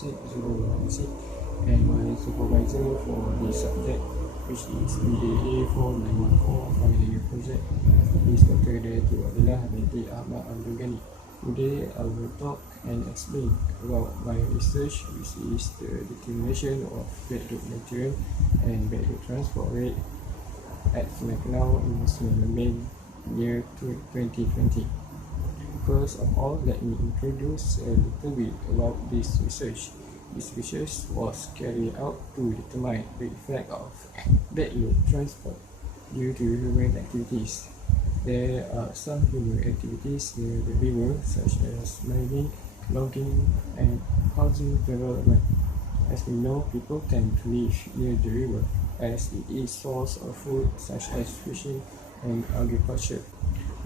66096, and my supervisor for this subject, which is BAA 4914 project, is Dr. Dayatul Adilah binti Ahmad Abdul Ghani. Today I will talk and explain about my research, which is the determination of bed load material and bed load transport rate at Kenau in Lembing year 2020. First of all, let me introduce a little bit about this research. This research was carried out to determine the effect of bed load transport due to human activities. There are some human activities near the river, such as mining, logging, and housing development. As we know, people tend to live near the river as it is source of food such as fishing and agriculture.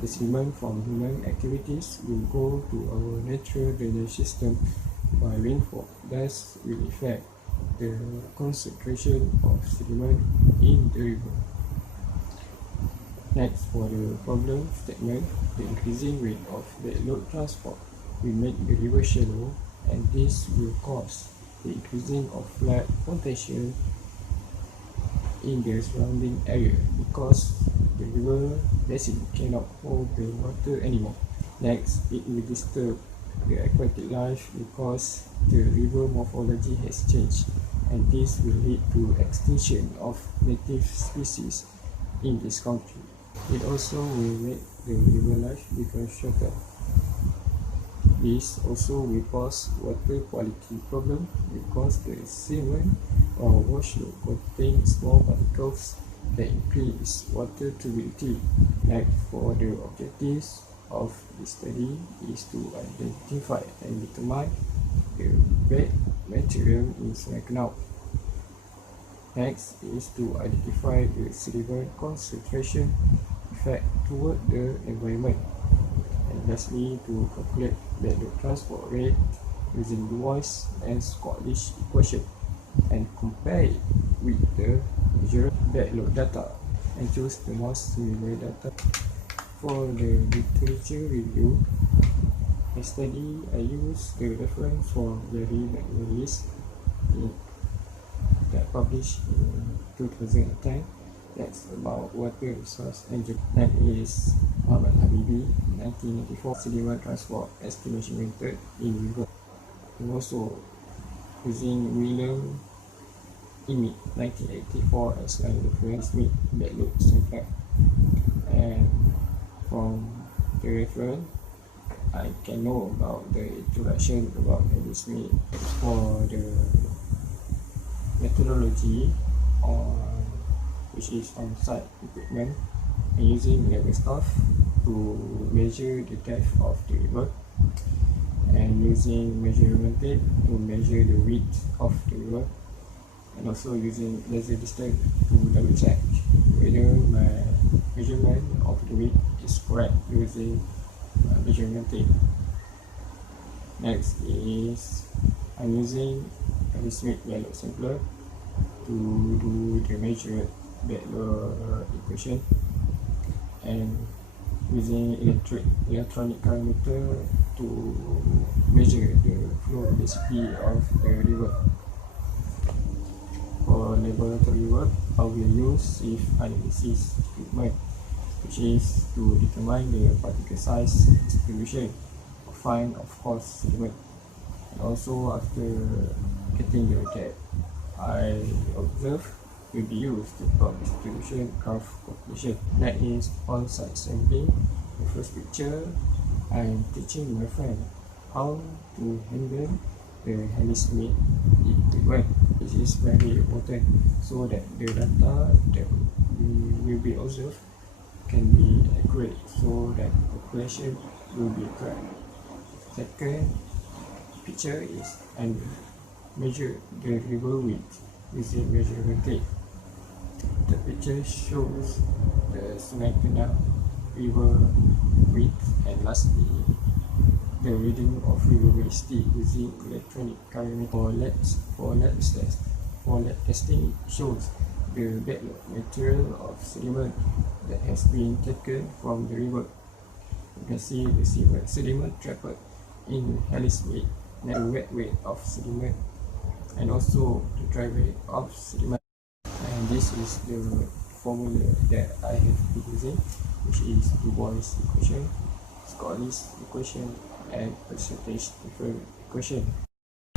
The sediment from human activities will go to our natural drainage system by rainfall, thus will affect the concentration of sediment in the river. Next, for the problem statement, the increasing rate of bed load transport will make the river shallow, and this will cause the increasing of flood potential in the surrounding area because the river basin cannot hold the water anymore. Next, it will disturb the aquatic life because the river morphology has changed, and this will lead to extinction of native species in this country. It also will make the river life become shorter. This also will cause water quality problem because the sediment or washload contains small particles that increase water turbidity. Like for the objectives of the study is to identify and determine the bed material in Kenau. Next is to identify the sediment concentration effect toward the environment. And lastly, to calculate bed load transport rate using Lewis and Scottish equation and compare it with the usual bed load data and choose the most similar data. For the literature review, I used the reference from Gary McNally's that published in 2010. That's about water resource and that is Muhammad Habibi 1994 sediment transport estimation method in river. And also using William Emmett 1984 as my reference with bed load sample. And from the reference, I can know about the introduction about Adam Smith. For the methodology on which is on-site equipment and using level staff to measure the depth of the river, and using measurement tape to measure the width of the river, and also using laser distance to double check whether my measurement of the width is correct using measurement tape. Next is I'm using a Smith value sampler to do the measured bed load equation, and using electronic parameter to measure the flow velocity of the river. For laboratory work, I will use sieve analysis equipment, which is to determine the particle size distribution of fine of coarse sediment. And also after getting the depth I observe will be used to plot distribution graph calculation. That is on-site sampling. The first picture, I'm teaching my friend how to handle the Smith equipment. This is very important so that the data that will be observed can be accurate, so that calculation will be correct. Second picture is I measure the river width using measurement tape. The picture shows the Kenau river width, and lastly the reading of river velocity using electronic parameter. For lab testing shows the bed load material of sediment that has been taken from the river. You can see the sediment trapped in Smith the wet weight of sediment, and also the dry weight of sediment. And this is the formula that I have been using, which is Du Bois equation, Scottish equation, and percentage difference equation.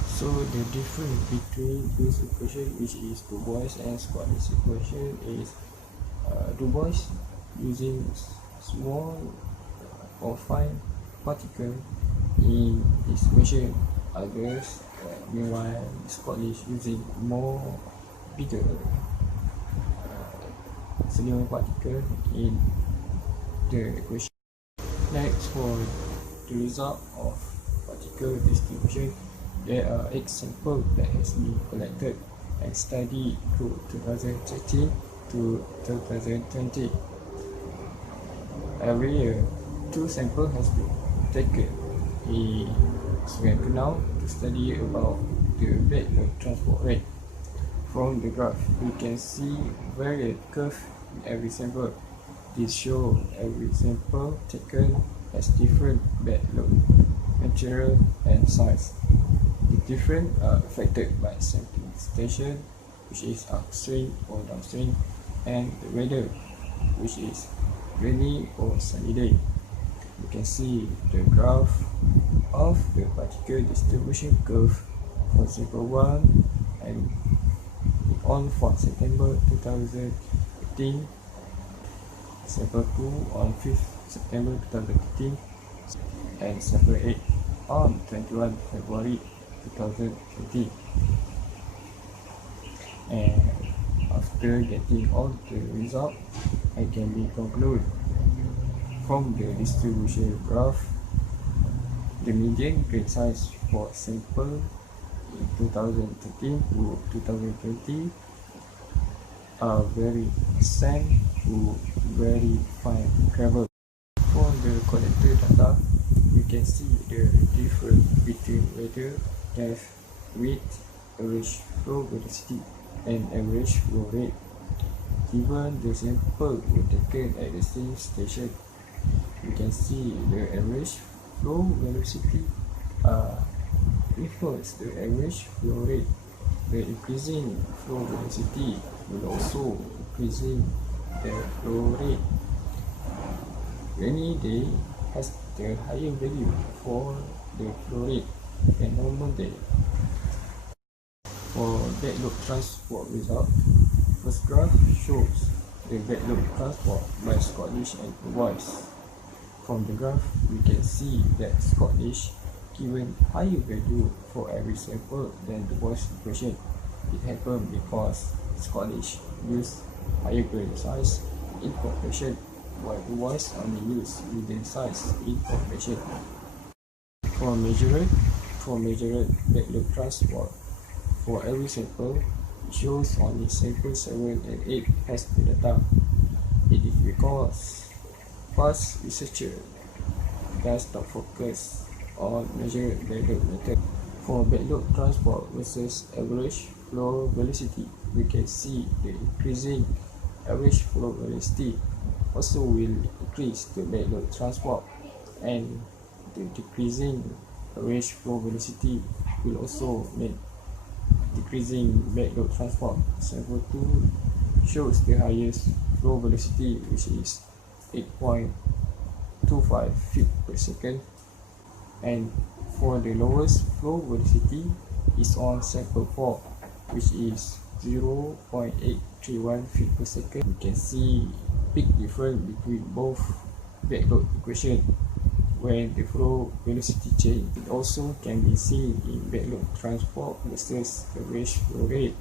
So the difference between these equations, which is Du Bois and Scottish equation, is Du Bois using small or fine particle in this equation. Others, meanwhile, Scottish using more bigger sediment particle in the equation. Next, for the result of particle distribution, there are 8 samples that has been collected and studied through 2013 to 2020. Every year, 2 samples has been taken in Kenau to study about the bed load transport rate. From the graph, we can see varied curve in every sample. This shows every sample taken has different bed load, material, and size. The different are affected by sampling station, which is upstream or downstream, and the weather, which is rainy or sunny day. You can see the graph of the particle distribution curve for sample 1 and on 4 September 2015, sample 2 on 5th September 2015, and sample 8 on 21 February 2020. And after getting all the results, I can be conclude from the distribution graph, the median grain size for sample in 2013 to 2020 are very thin to very fine gravel. For the collected data, we can see the difference between weather, depth, width, average flow velocity, and average flow rate. Given the sample were taken at the same station, we can see the average flow velocity influence the average flow rate. The increasing flow velocity will also increasing the flow rate. Rainy day has the higher value for the flow rate than normal day. For bed load transport result, first graph shows the bed load transport by Scottish and Du Bois. From the graph, we can see that Scottish given higher value for every sample than Du Bois equation. It happened because Scottish used higher grain size in population, while Du Bois only used medium size in population. For measured bed load transport, for every sample, it shows only sample 7 and 8 has the data. It is because past researcher does not focus on measured bed load method. For bed load transport versus average flow velocity, we can see the increasing average flow velocity also will increase the bed load transport, and the decreasing average flow velocity will also make decreasing bed load transport. Sample 2 shows the highest flow velocity, which is 8.25 feet per second, and for the lowest flow velocity is on sample 4, which is 0.831 feet per second. We can see big difference between both bed load equation when the flow velocity change. It also can be seen in bed load transport versus average flow rate.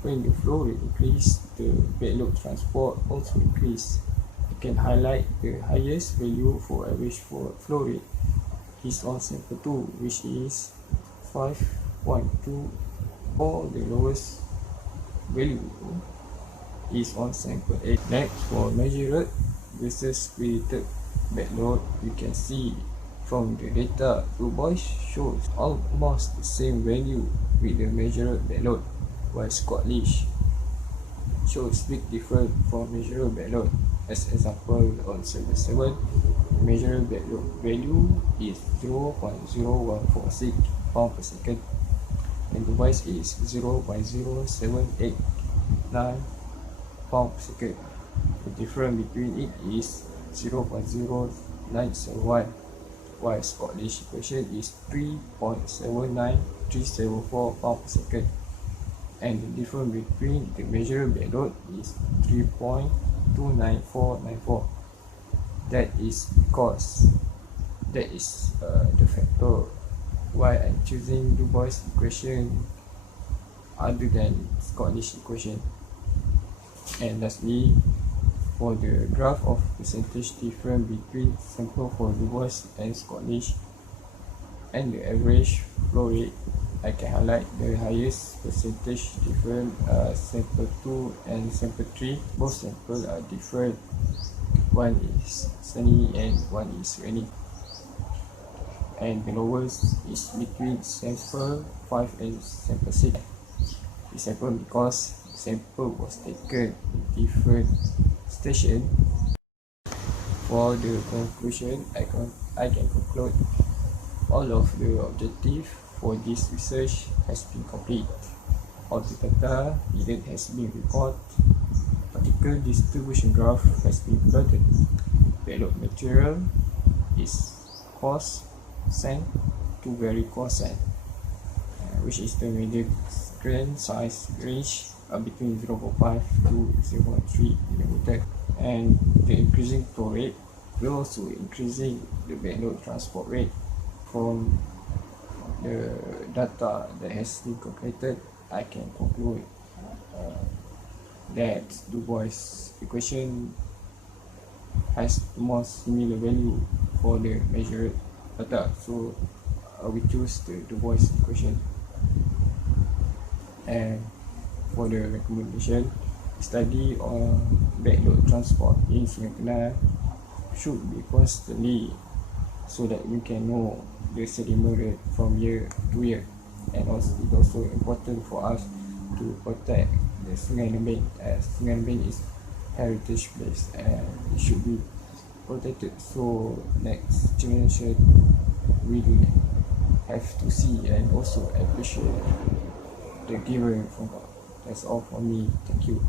When the flow rate increase, the bed load transport also increase. You can highlight the highest value for average flow rate is on sample 2, which is 5.2, or the lowest value is on sample 8. Next, for measured versus created bed load, you can see from the data, Du Bois shows almost the same value with the measured bed load, while Scottish shows big difference for measured bed load. As example, on sample 7, measured bed load value is 0.0146, pound per second, and the voice is 0.0789 pound per second. The difference between it is 0.0971, while Scottish equation is 3.79374 pound per second, and the difference between the measured bed load is 3.29494. That is because that is the factor why I'm choosing Du Bois equation other than Scottish equation. And lastly, for the graph of percentage difference between sample for Du Bois and Scottish and the average flow rate, I can highlight the highest percentage difference sample 2 and sample 3. Both samples are different. One is sunny and one is rainy. And the lowest is between sample 5 and sample 6. The sample because sample was taken in different station. For the conclusion, I can conclude all of the objective for this research has been complete. All the data needed has been recorded. Particle distribution graph has been plotted. Payload material is coarse sand to very coarse sand, which is the medium grain size range between 0.5 to 0.3 mm, and the increasing flow rate will also increasing the payload transport rate. From the data that has been calculated, I can conclude that Du Bois equation has more similar value for the measured data, so we choose the Du Bois equation. And for the recommendation, study on backload transport in Kenau should be constantly, so that we can know the sediment rate from year to year. And also it's also important for us to protect the Sungai Lembing, as Sungai Lembing is heritage place and it should be protected, so next generation will have to see and also appreciate the giver from God. That's all for me. Thank you.